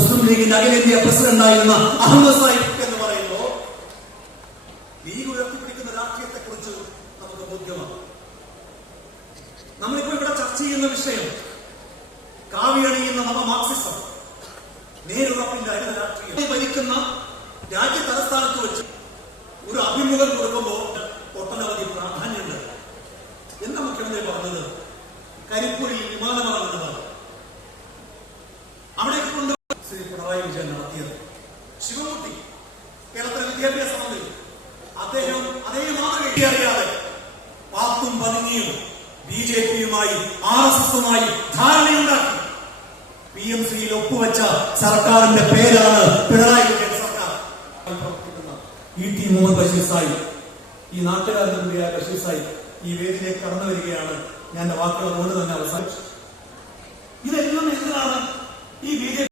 മുസ്ലിം ലീഗിന്റെ അഖിലേന്ത്യാ പ്രസിഡന്റായിരുന്ന അഹമ്മദ് സാഹിബ് എന്ന് പറയുമ്പോൾ ലീഗ് ഉയർത്തിപ്പിടിക്കുന്ന രാഷ്ട്രീയത്തെ കുറിച്ച് നമുക്ക് ബോധ്യമാണ്. നമ്മളിപ്പോ ഇവിടെ ചർച്ച ചെയ്യുന്ന വിഷയം കാവിയണിയുന്ന നവ മാർക്സിസം, നേരുറപ്പിന്റെ അരുത രാഷ്ട്രീയം ഭരിക്കുന്ന രാജ്യ തലസ്ഥാനത്ത് വെച്ച് ഒരു അഭിമുഖം കൊടുക്കുമ്പോൾ ഒട്ടനവധി പ്രാധാന്യമുണ്ട്. എന്താ മുഖ്യമന്ത്രി പറഞ്ഞത്? കരിപ്പൂരിൽ വിമാനമിറങ്ങുന്നതാണ്. അവിടെ കൊണ്ട് ശ്രീ പിണറായി വിജയൻ നടത്തിയത്. ശിവമൂർത്തി കേരളത്തിലെ വിദ്യാഭ്യാസ മന്ത്രി, അദ്ദേഹം അതേ മാതൃക അറിയാതെ പാത്തും പതുങ്ങിയും BJP-യുമായി RSS-യുമായി ധാരണയുണ്ടാക്കി PMC-യിൽ ഒപ്പുവെച്ച സർക്കാരിന്റെ പേരാണ് പിണറായി വിജയൻ സർക്കാർ. പ്രവർത്തിക്കുന്ന ET മുഹമ്മദ് ബഷീർ സാഹിബ്, ഈ നാട്ടുകാരന്റെ കൂടിയായ ബഷീർ സാഹിബ് ഈ വേദിയിലേക്ക് കടന്നു വരികയാണ്. ഞാൻ വാക്കുകൾ കൊണ്ട് തന്നെ അവസാനിച്ചു. ഇതെല്ലാം എന്താണ് ഈ BJP